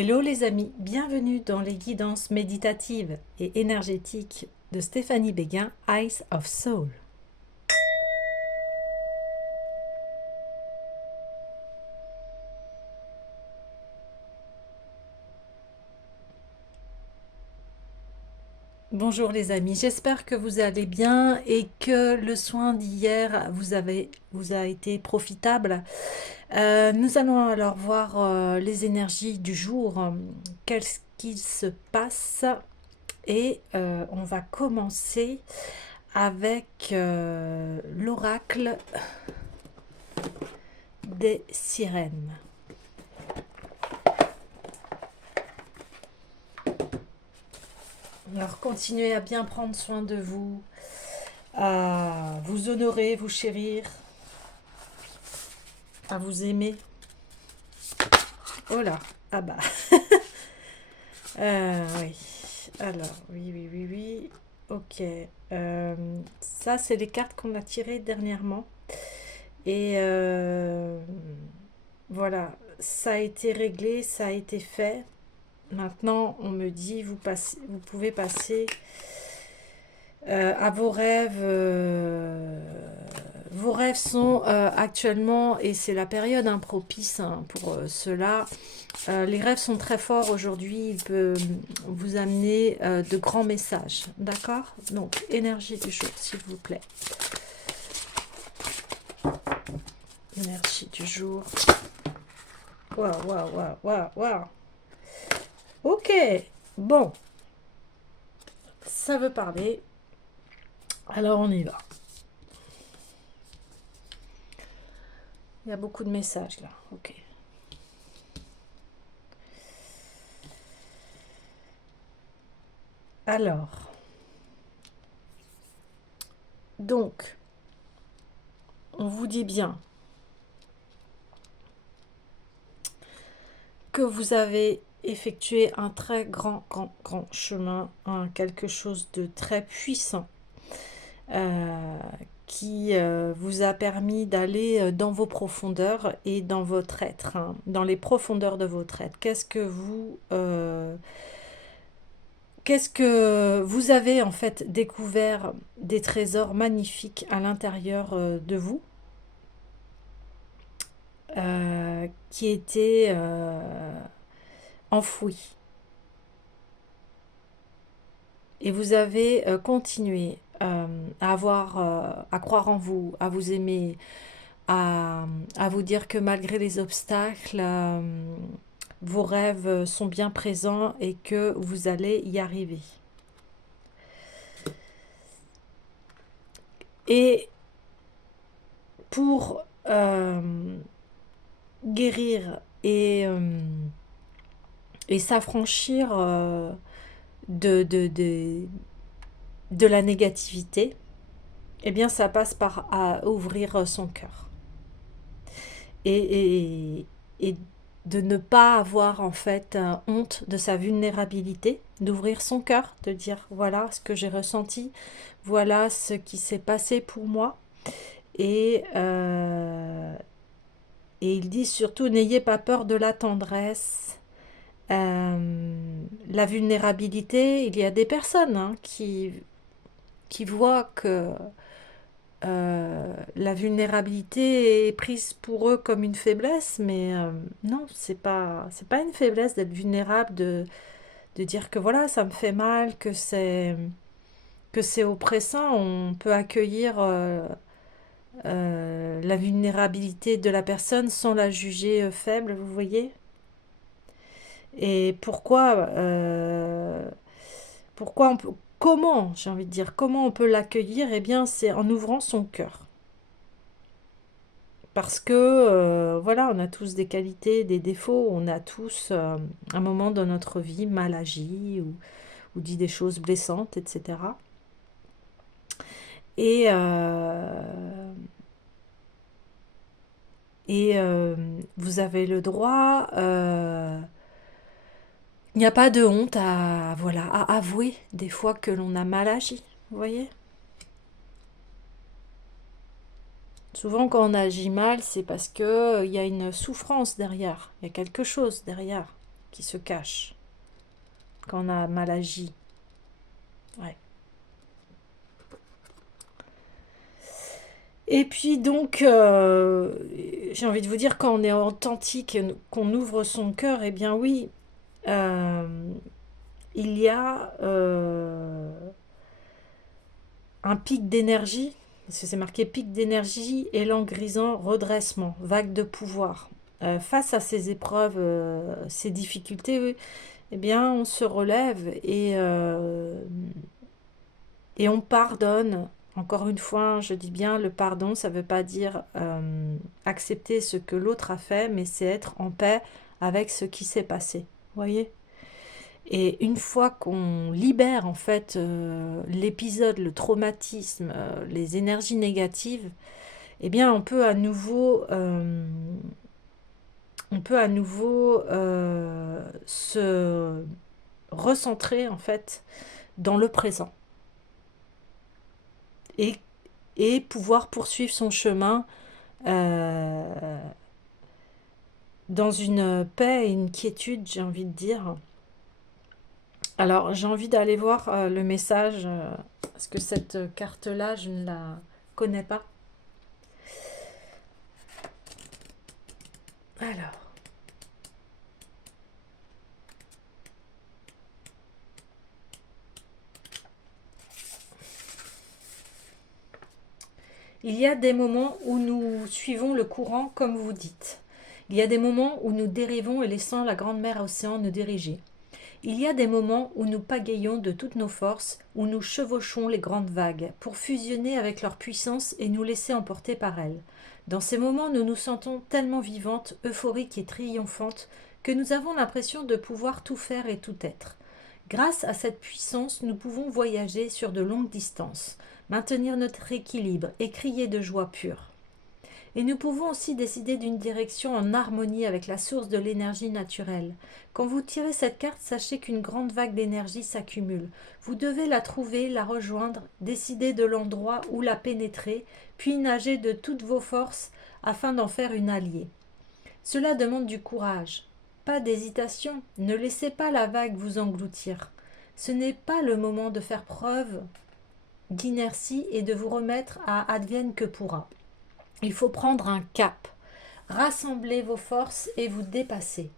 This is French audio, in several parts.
Hello les amis, bienvenue dans les guidances méditatives et énergétiques de Stéphanie Béguin, Eyes of Soul. Bonjour les amis, j'espère que vous allez bien et que le soin d'hier vous a été profitable. Nous allons alors voir les énergies du jour, qu'est-ce qu'il se passe et on va commencer avec l'oracle des sirènes. Alors continuez à bien prendre soin de vous, à vous honorer, vous chérir, à vous aimer. Oh là, ah bah. Oui. Alors, oui. Ok. Ça, c'est les cartes qu'on a tirées dernièrement. Et voilà, ça a été réglé, ça a été fait. Maintenant, on me dit, vous pouvez passer à vos rêves. Vos rêves sont actuellement, et c'est la période propice pour cela, les rêves sont très forts aujourd'hui, il peut vous amener de grands messages, d'accord? Donc, énergie du jour, s'il vous plaît. Énergie du jour. Waouh. Ok, bon, ça veut parler. Alors, on y va. Il y a beaucoup de messages là, ok. Alors, donc, on vous dit bien que vous avez effectué un très grand chemin, quelque chose de très puissant qui vous a permis d'aller dans vos profondeurs et dans votre être, dans les profondeurs de votre être. Qu'est-ce que vous avez en fait découvert des trésors magnifiques à l'intérieur de vous qui étaient enfouis. Et vous avez continué à croire en vous, à vous aimer, à vous dire que malgré les obstacles, vos rêves sont bien présents et que vous allez y arriver. Et pour guérir et s'affranchir de la négativité, eh bien ça passe par ouvrir son cœur. Et de ne pas avoir en fait honte de sa vulnérabilité, d'ouvrir son cœur, de dire voilà ce que j'ai ressenti, voilà ce qui s'est passé pour moi. Et, et il dit surtout n'ayez pas peur de la tendresse, la vulnérabilité. Il y a des personnes qui voient que la vulnérabilité est prise pour eux comme une faiblesse, mais non, c'est pas une faiblesse d'être vulnérable, de dire que voilà, ça me fait mal, que c'est oppressant. On peut accueillir la vulnérabilité de la personne sans la juger faible, vous voyez. Et pourquoi on peut, comment, j'ai envie de dire, comment on peut l'accueillir? Eh bien, c'est en ouvrant son cœur. Parce que, voilà, on a tous des qualités, des défauts, on a tous, un moment dans notre vie, mal agi ou dit des choses blessantes, etc. Et, vous avez le droit, il n'y a pas de honte voilà, à avouer des fois que l'on a mal agi, vous voyez. Souvent, quand on agit mal, c'est parce que il y a une souffrance derrière, il y a quelque chose derrière. qui se cache quand on a mal agi. Ouais. Et puis donc, j'ai envie de vous dire, quand on est authentique, qu'on ouvre son cœur, eh bien oui, euh, il y a un pic d'énergie, parce que c'est marqué pic d'énergie, élan grisant, redressement, vague de pouvoir. Face à ces épreuves, ces difficultés, oui, eh bien, on se relève et on pardonne. Encore une fois, je dis bien, le pardon, ça ne veut pas dire accepter ce que l'autre a fait, mais c'est être en paix avec ce qui s'est passé. Vous voyez? Et une fois qu'on libère en fait l'épisode, le traumatisme, les énergies négatives, eh bien on peut à nouveau se recentrer en fait dans le présent et, et pouvoir poursuivre son chemin euh, dans une paix et une quiétude, j'ai envie de dire. Alors, j'ai envie d'aller voir le message, parce que cette carte-là, je ne la connais pas. Alors, il y a des moments où nous suivons le courant, comme vous dites. Il y a des moments où nous dérivons et laissant la grande mer océan nous diriger. Il y a des moments où nous pagayons de toutes nos forces, où nous chevauchons les grandes vagues, pour fusionner avec leur puissance et nous laisser emporter par elles. Dans ces moments, nous nous sentons tellement vivantes, euphoriques et triomphantes, que nous avons l'impression de pouvoir tout faire et tout être. Grâce à cette puissance, nous pouvons voyager sur de longues distances, maintenir notre équilibre et crier de joie pure. Et nous pouvons aussi décider d'une direction en harmonie avec la source de l'énergie naturelle. Quand vous tirez cette carte, sachez qu'une grande vague d'énergie s'accumule. Vous devez la trouver, la rejoindre, décider de l'endroit où la pénétrer, puis nager de toutes vos forces afin d'en faire une alliée. Cela demande du courage. Pas d'hésitation, ne laissez pas la vague vous engloutir. Ce n'est pas le moment de faire preuve d'inertie et de vous remettre à advienne que pourra. Il faut prendre un cap, rassembler vos forces et vous dépasser.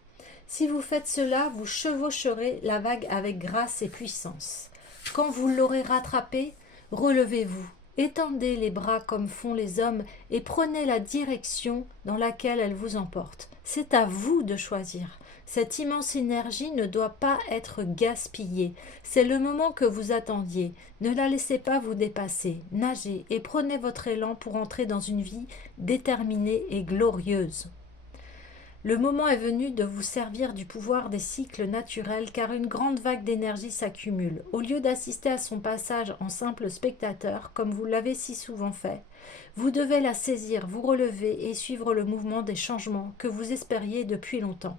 Si vous faites cela, vous chevaucherez la vague avec grâce et puissance. Quand vous l'aurez rattrapée, relevez-vous, étendez les bras comme font les hommes et prenez la direction dans laquelle elle vous emporte. C'est à vous de choisir. Cette immense énergie ne doit pas être gaspillée. C'est le moment que vous attendiez. Ne la laissez pas vous dépasser. Nagez et prenez votre élan pour entrer dans une vie déterminée et glorieuse. Le moment est venu de vous servir du pouvoir des cycles naturels car une grande vague d'énergie s'accumule. Au lieu d'assister à son passage en simple spectateur, comme vous l'avez si souvent fait, vous devez la saisir, vous relever et suivre le mouvement des changements que vous espériez depuis longtemps.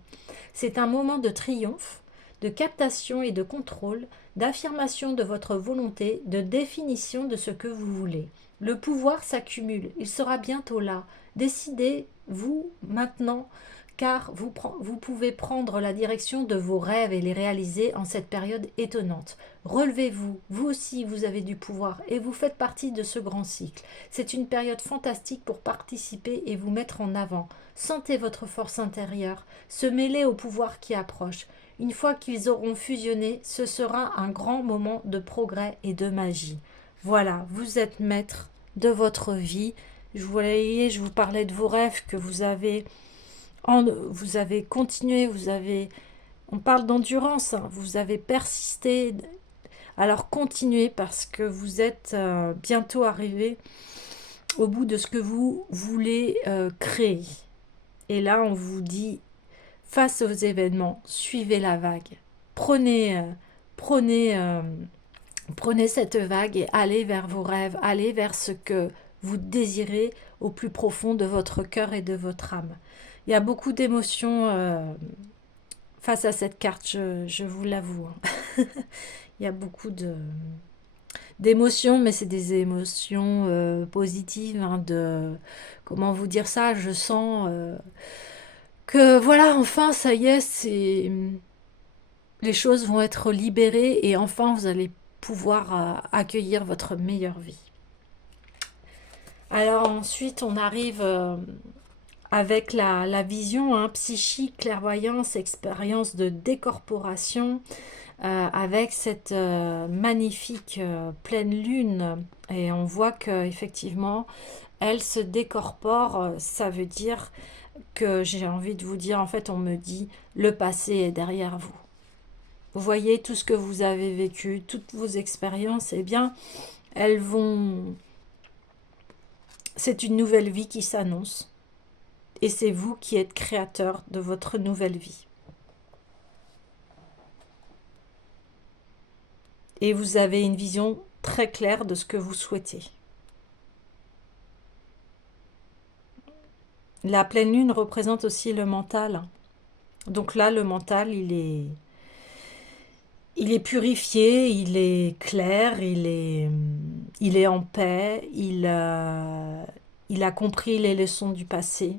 C'est un moment de triomphe, de captation et de contrôle, d'affirmation de votre volonté, de définition de ce que vous voulez. Le pouvoir s'accumule, il sera bientôt là. Décidez-vous maintenant car vous pouvez prendre la direction de vos rêves et les réaliser en cette période étonnante. Relevez-vous, vous aussi vous avez du pouvoir et vous faites partie de ce grand cycle. C'est une période fantastique pour participer et vous mettre en avant. Sentez votre force intérieure, se mêler au pouvoir qui approche. Une fois qu'ils auront fusionné, ce sera un grand moment de progrès et de magie. Voilà, vous êtes maître de votre vie. Je vous parlais de vos rêves que vous avez continué, on parle d'endurance, hein, vous avez persisté, alors continuez parce que vous êtes bientôt arrivé au bout de ce que vous voulez créer. Et là, on vous dit, face aux événements, suivez la vague. Prenez, euh, prenez, euh, prenez cette vague et allez vers vos rêves, allez vers ce que vous désirez au plus profond de votre cœur et de votre âme. Il y a beaucoup d'émotions face à cette carte, je vous l'avoue. Il y a beaucoup d'émotions, mais c'est des émotions positives. Hein, comment vous dire ça? Je sens que voilà, enfin, ça y est, les choses vont être libérées et enfin, vous allez pouvoir accueillir votre meilleure vie. Alors ensuite, on arrive avec la vision hein, psychique, clairvoyance, expérience de décorporation, avec cette magnifique pleine lune. Et on voit que effectivement, elle se décorpore. Ça veut dire que j'ai envie de vous dire, en fait, on me dit, le passé est derrière vous. Vous voyez tout ce que vous avez vécu, toutes vos expériences, eh bien, elles vont... C'est une nouvelle vie qui s'annonce. Et c'est vous qui êtes créateur de votre nouvelle vie. Et vous avez une vision très claire de ce que vous souhaitez. La pleine lune représente aussi le mental. Donc là, le mental, il est purifié, il est clair, il est en paix, il a compris les leçons du passé.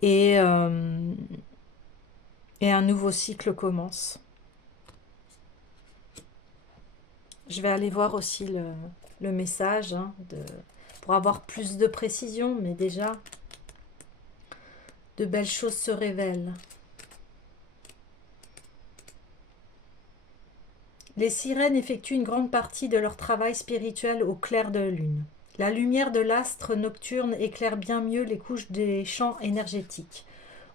Et, euh, et un nouveau cycle commence. Je vais aller voir aussi le message hein, pour avoir plus de précision, mais déjà, de belles choses se révèlent. Les sirènes effectuent une grande partie de leur travail spirituel au clair de lune. La lumière de l'astre nocturne éclaire bien mieux les couches des champs énergétiques.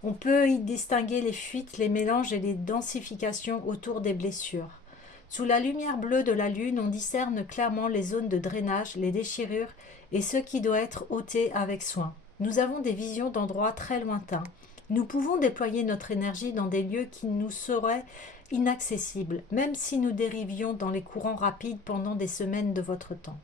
On peut y distinguer les fuites, les mélanges et les densifications autour des blessures. Sous la lumière bleue de la lune, on discerne clairement les zones de drainage, les déchirures et ce qui doit être ôté avec soin. Nous avons des visions d'endroits très lointains. Nous pouvons déployer notre énergie dans des lieux qui nous seraient inaccessibles, même si nous dérivions dans les courants rapides pendant des semaines de votre temps.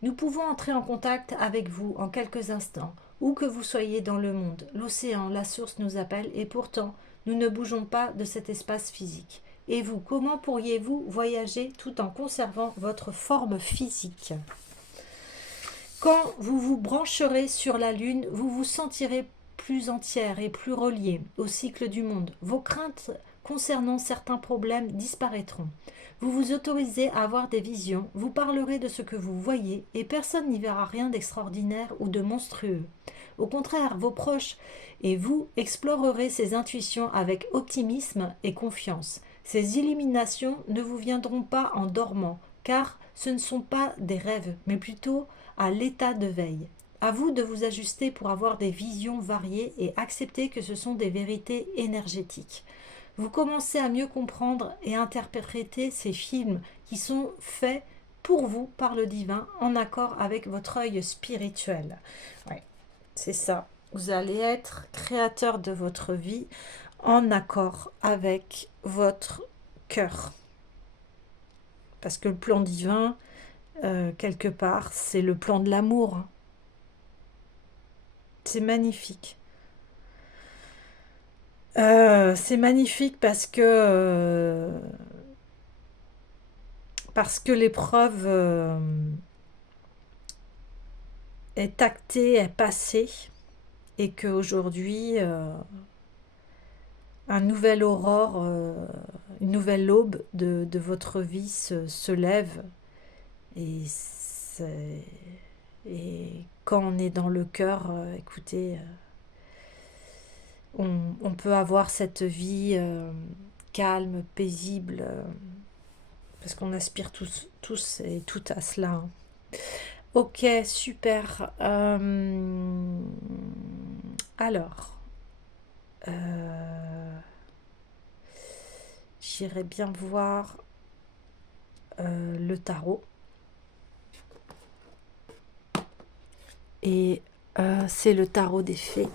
Nous pouvons entrer en contact avec vous en quelques instants, où que vous soyez dans le monde. L'océan, la source nous appelle et pourtant, nous ne bougeons pas de cet espace physique. Et vous, comment pourriez-vous voyager tout en conservant votre forme physique? Quand vous vous brancherez sur la Lune, vous vous sentirez plus entière et plus reliée au cycle du monde. Vos craintes concernant certains problèmes disparaîtront. Vous vous autorisez à avoir des visions, vous parlerez de ce que vous voyez et personne n'y verra rien d'extraordinaire ou de monstrueux. Au contraire, vos proches et vous explorerez ces intuitions avec optimisme et confiance. Ces illuminations ne vous viendront pas en dormant, car ce ne sont pas des rêves, mais plutôt à l'état de veille. À vous de vous ajuster pour avoir des visions variées et accepter que ce sont des vérités énergétiques. Vous commencez à mieux comprendre et interpréter ces films qui sont faits pour vous par le divin en accord avec votre œil spirituel. Ouais, c'est ça. Vous allez être créateur de votre vie en accord avec votre cœur. Parce que le plan divin, quelque part, c'est le plan de l'amour. C'est magnifique. C'est magnifique parce que l'épreuve est actée, est passée, et qu'aujourd'hui, un nouvel aurore, une nouvelle aube de votre vie se lève. Et, et quand on est dans le cœur, écoutez, on peut avoir cette vie calme, paisible, parce qu'on aspire tous et toutes à cela. Hein. Ok, super. Alors, j'irai bien voir le tarot. Et c'est le tarot des fées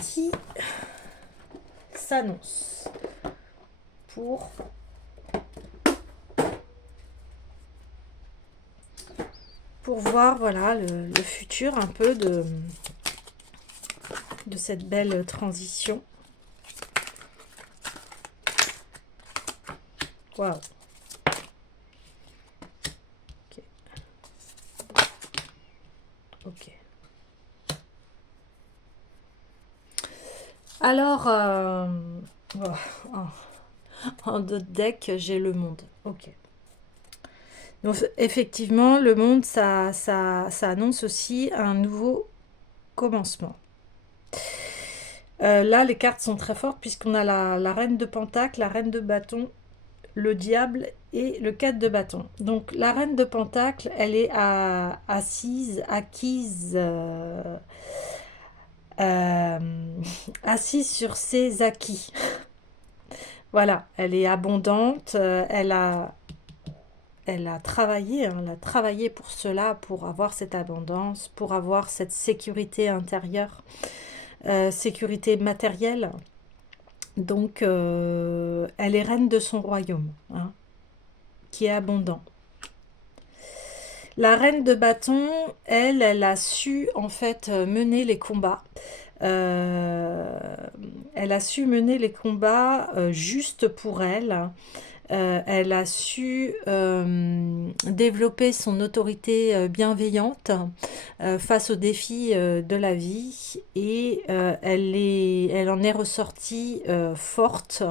qui s'annonce pour voir voilà le futur un peu de cette belle transition. Waouh. Ok. Ok. Alors, oh, en d'autres decks, j'ai le monde. Ok. Donc, effectivement, le monde, ça annonce aussi un nouveau commencement. Là, les cartes sont très fortes puisqu'on a la reine de pentacle, la reine de bâton, le diable et le 4 de bâton. Donc la reine de pentacle, elle est acquise, euh, assise sur ses acquis. Voilà, elle est abondante, elle a travaillé, hein, elle a travaillé pour cela, pour avoir cette abondance, pour avoir cette sécurité intérieure, sécurité matérielle. Donc, elle est reine de son royaume, hein, qui est abondant. La reine de bâton, elle a su en fait mener les combats. Euh, Elle a su mener les combats juste pour elle. Elle a su développer son autorité bienveillante face aux défis de la vie et elle en est ressortie forte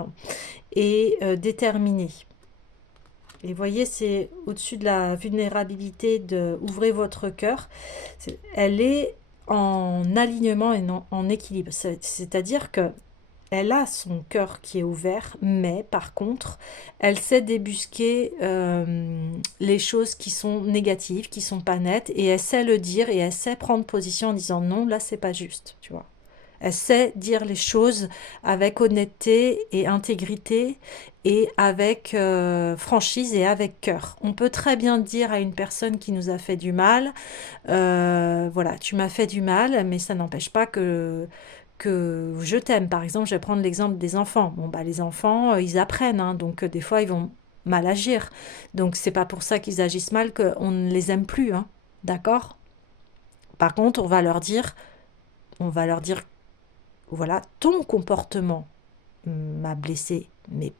et déterminée. Et voyez, c'est au-dessus de la vulnérabilité de ouvrez votre cœur. Elle est en alignement et non en équilibre. C'est-à-dire que elle a son cœur qui est ouvert, mais par contre, elle sait débusquer les choses qui sont négatives, qui sont pas nettes, et elle sait le dire et elle sait prendre position en disant non, là c'est pas juste, tu vois. Elle sait dire les choses avec honnêteté et intégrité et avec franchise et avec cœur. On peut très bien dire à une personne qui nous a fait du mal, voilà, tu m'as fait du mal, mais ça n'empêche pas que je t'aime. Par exemple, je vais prendre l'exemple des enfants. Bon, bah, les enfants, ils apprennent, hein, donc des fois, ils vont mal agir. Donc, c'est pas pour ça qu'ils agissent mal qu'on ne les aime plus, hein, d'accord? Par contre, on va leur dire voilà, ton comportement m'a blessé, mais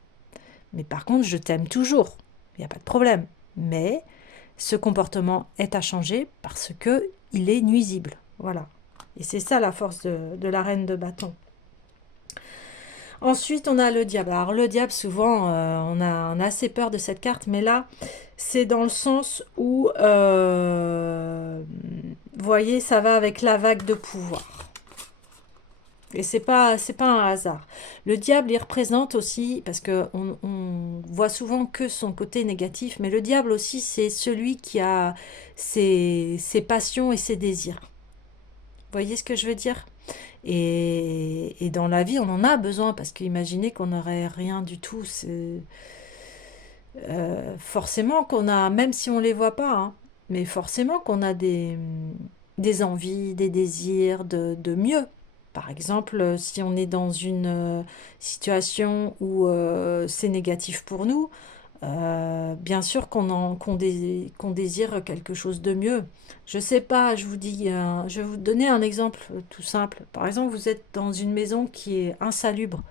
par contre, je t'aime toujours, il n'y a pas de problème. Mais ce comportement est à changer parce que il est nuisible. Voilà. Et c'est ça la force de la reine de bâton. Ensuite, on a le diable. Alors, le diable, souvent, on a assez peur de cette carte, mais là, c'est dans le sens où, vous voyez, ça va avec la vague de pouvoir. Et c'est pas un hasard. Le diable, il représente aussi, parce que on voit souvent que son côté négatif, mais le diable aussi, c'est celui qui a ses passions et ses désirs. Vous voyez ce que je veux dire? Et dans la vie, on en a besoin, parce qu'imaginez qu'on n'aurait rien du tout. Forcément qu'on a, même si on les voit pas, hein, mais forcément qu'on a des envies, des désirs de mieux. Par exemple, si on est dans une situation où c'est négatif pour nous, bien sûr qu'on désire quelque chose de mieux. Je sais pas, je vous dis, je vais vous donner un exemple tout simple. Par exemple, vous êtes dans une maison qui est insalubre.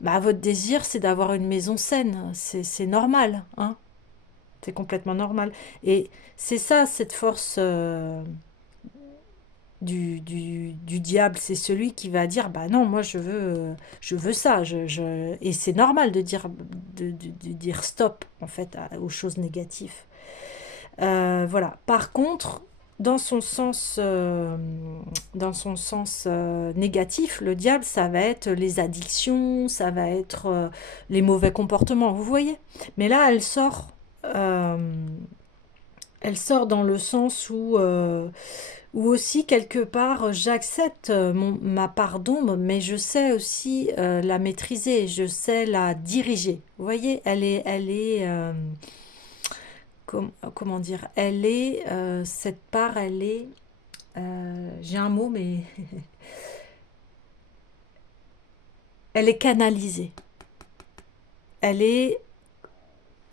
Bah, votre désir, c'est d'avoir une maison saine. C'est normal, hein. C'est complètement normal. Et c'est ça, cette force du diable. C'est celui qui va dire, bah non, moi je veux ça. Et c'est normal de dire, de dire stop, en fait, aux choses négatives. Voilà. Par contre, dans son sens négatif, le diable, ça va être les addictions, ça va être les mauvais comportements, vous voyez. Mais là, elle sort dans le sens où aussi quelque part j'accepte ma part d'ombre, mais je sais aussi la maîtriser, je sais la diriger. Vous voyez, elle est comment dire, elle est, cette part, elle est, j'ai un mot, mais elle est canalisée. Elle est,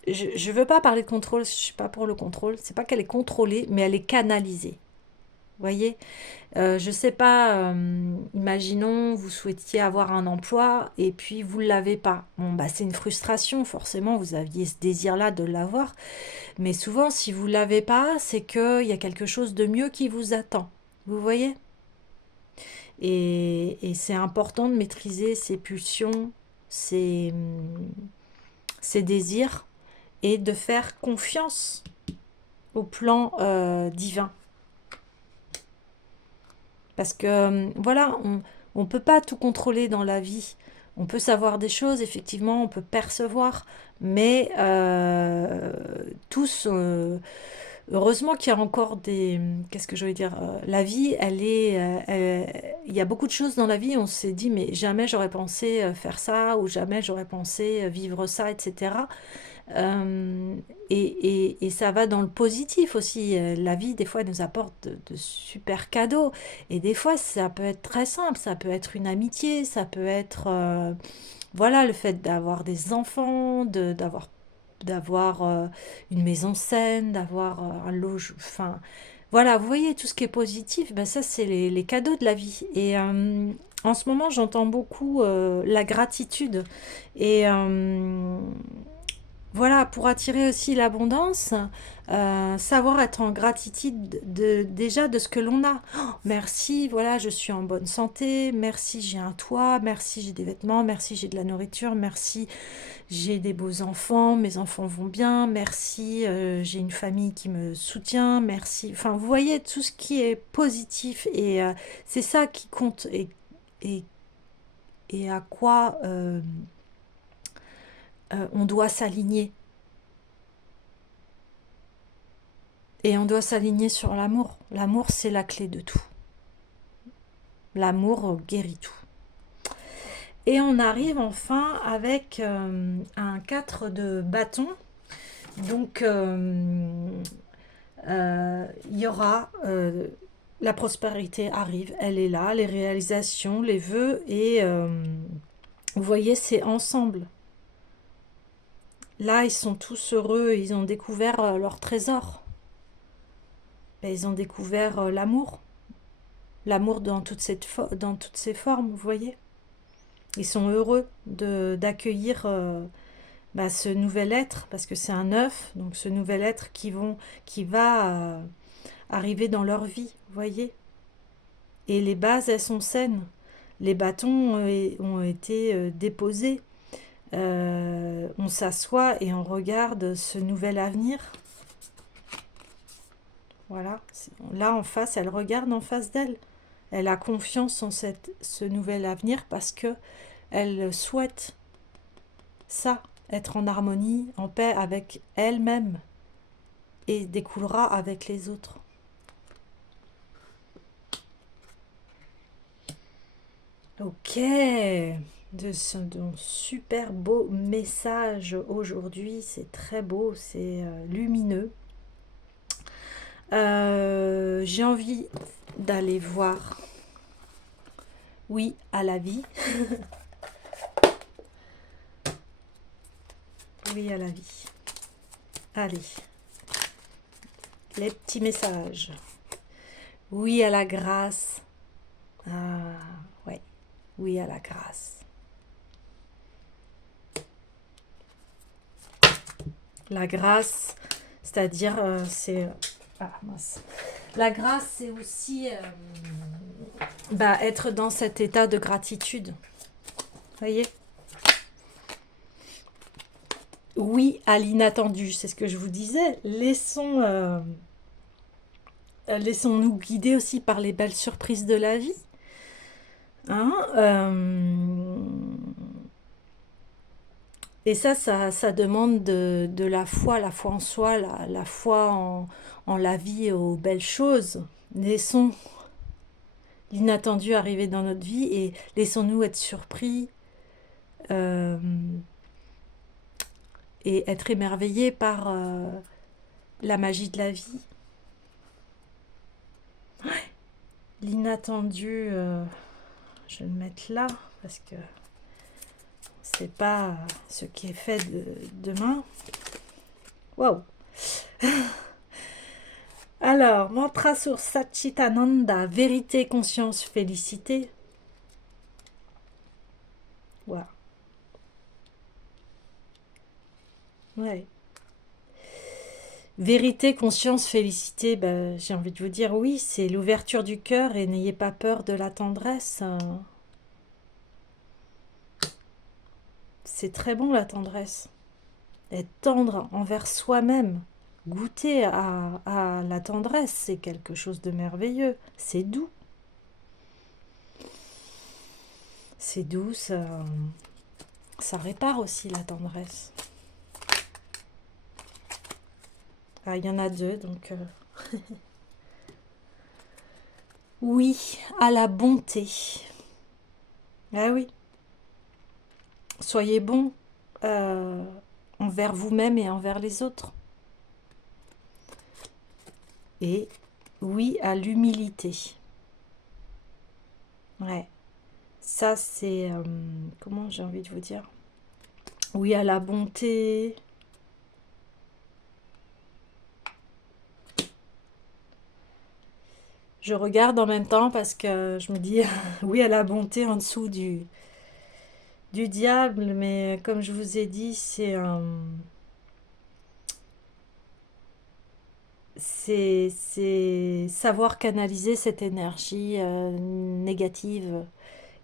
je veux pas parler de contrôle, je suis pas pour le contrôle, c'est pas qu'elle est contrôlée, mais elle est canalisée. Vous voyez, je sais pas, imaginons vous souhaitiez avoir un emploi et puis vous ne l'avez pas. Bon, bah, c'est une frustration, forcément, vous aviez ce désir-là de l'avoir. Mais souvent, si vous ne l'avez pas, c'est qu'il y a quelque chose de mieux qui vous attend. Vous voyez? Et c'est important de maîtriser ses pulsions, ses, ses désirs et de faire confiance au plan divin. Parce que voilà, on ne peut pas tout contrôler dans la vie. On peut savoir des choses, effectivement, on peut percevoir, mais tous, heureusement qu'il y a encore des... Qu'est-ce que je veux dire? La vie, elle est... il y a beaucoup de choses dans la vie, on s'est dit, mais jamais j'aurais pensé faire ça, ou jamais j'aurais pensé vivre ça, etc. Euh, et ça va dans le positif aussi. La vie, des fois, elle nous apporte de super cadeaux. Et des fois, ça peut être très simple. Ça peut être une amitié, ça peut être, voilà, le fait d'avoir des enfants, d'avoir une maison saine, d'avoir un logement. Enfin, voilà, vous voyez, tout ce qui est positif, ben ça, c'est les cadeaux de la vie. Et en ce moment, j'entends beaucoup la gratitude. Et voilà, pour attirer aussi l'abondance, savoir être en gratitude déjà de ce que l'on a. Oh, merci, voilà, je suis en bonne santé, merci, j'ai un toit, merci, j'ai des vêtements, merci, j'ai de la nourriture, merci, j'ai des beaux enfants, mes enfants vont bien, merci, j'ai une famille qui me soutient, merci. Enfin, vous voyez, tout ce qui est positif et c'est ça qui compte et, et à quoi on doit s'aligner. Et on doit s'aligner sur l'amour. L'amour, c'est la clé de tout. L'amour guérit tout. Et on arrive enfin avec un 4 de bâton. Donc, il y aura... la prospérité arrive, elle est là, les réalisations, les vœux, et vous voyez, c'est ensemble. Là, ils sont tous heureux, ils ont découvert leur trésor. Et ils ont découvert l'amour. L'amour dans toutes ses formes, vous voyez. Ils sont heureux d'accueillir ce nouvel être, parce que c'est un œuf, donc ce nouvel être qui va arriver dans leur vie, vous voyez. Et les bases, elles sont saines. Les bâtons ont été déposés. On s'assoit et on regarde ce nouvel avenir. Voilà. Là, en face, elle regarde en face d'elle. Elle a confiance en ce nouvel avenir parce que elle souhaite ça, être en harmonie, en paix avec elle-même et découlera avec les autres. Ok, de ce super beau message aujourd'hui, c'est très beau, c'est lumineux. J'ai envie d'aller voir oui à la vie. Oui à la vie. Allez, les petits messages. Oui à la grâce. Ah, ouais. Oui à la grâce. La grâce, c'est-à-dire, c'est... Ah, mince. La grâce, c'est aussi être dans cet état de gratitude. Vous voyez? Oui à l'inattendu, c'est ce que je vous disais. Laissons-nous guider aussi par les belles surprises de la vie. Hein, et ça demande de la foi en soi, la foi en la vie et aux belles choses. Laissons l'inattendu arriver dans notre vie et laissons-nous être surpris euh, et être émerveillés par la magie de la vie. L'inattendu, je vais le mettre là parce que c'est pas ce qui est fait demain. Waouh! Alors, mantra sur Satchitananda, vérité, conscience, félicité. Voilà. Ouais. Vérité, conscience, félicité, ben, j'ai envie de vous dire oui, c'est l'ouverture du cœur et n'ayez pas peur de la tendresse. C'est très bon la tendresse. Être tendre envers soi-même. Goûter à la tendresse, c'est quelque chose de merveilleux. C'est doux. C'est doux, ça répare aussi la tendresse. Ah, il y en a deux, donc... Oui, à la bonté. Ah oui, soyez bon euh, envers vous-même et envers les autres. Et oui, à l'humilité. Ouais, ça c'est... comment j'ai envie de vous dire? Oui, à la bonté. Je regarde en même temps parce que je me dis oui à la bonté en dessous du diable, mais comme je vous ai dit, c'est savoir canaliser cette énergie négative.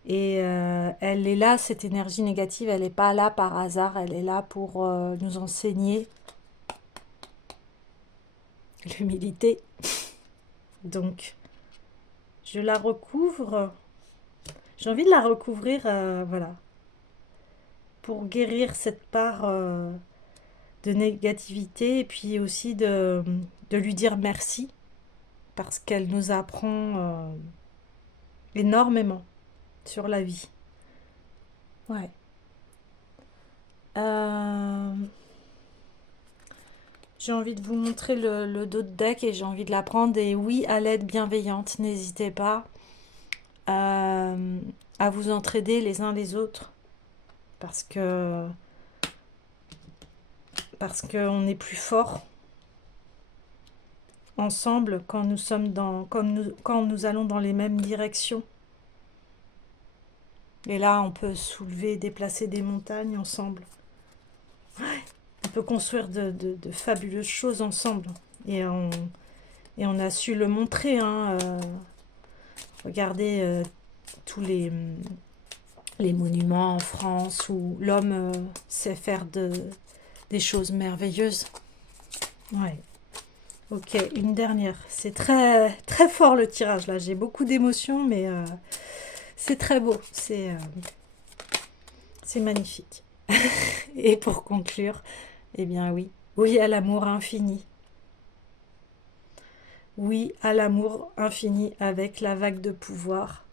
Et elle est là, cette énergie négative, elle n'est pas là par hasard, elle est là pour nous enseigner l'humilité. Donc, je la recouvre. J'ai envie de la recouvrir, voilà, pour guérir cette part de négativité et puis aussi de lui dire merci parce qu'elle nous apprend énormément sur la vie. Ouais. Euh, j'ai envie de vous montrer le dos de deck et j'ai envie de la prendre. Et oui, à l'aide bienveillante, n'hésitez pas euh, à vous entraider les uns les autres parce que parce qu'on est plus fort ensemble quand nous sommes quand nous allons dans les mêmes directions. Et là, on peut soulever, déplacer des montagnes ensemble. On peut construire de fabuleuses choses ensemble. Et on a su le montrer. Hein, regardez tous les monuments en France où l'homme sait faire des choses merveilleuses. Ouais. Ok, une dernière. C'est très, très fort le tirage là. J'ai beaucoup d'émotions, mais c'est très beau. C'est magnifique. Et pour conclure, eh bien oui. Oui à l'amour infini. Oui à l'amour infini avec la vague de pouvoir.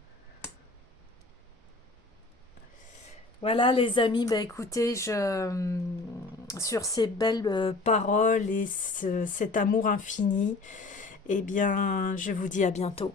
Voilà les amis, bah écoutez, sur ces belles paroles et cet amour infini, eh bien je vous dis à bientôt.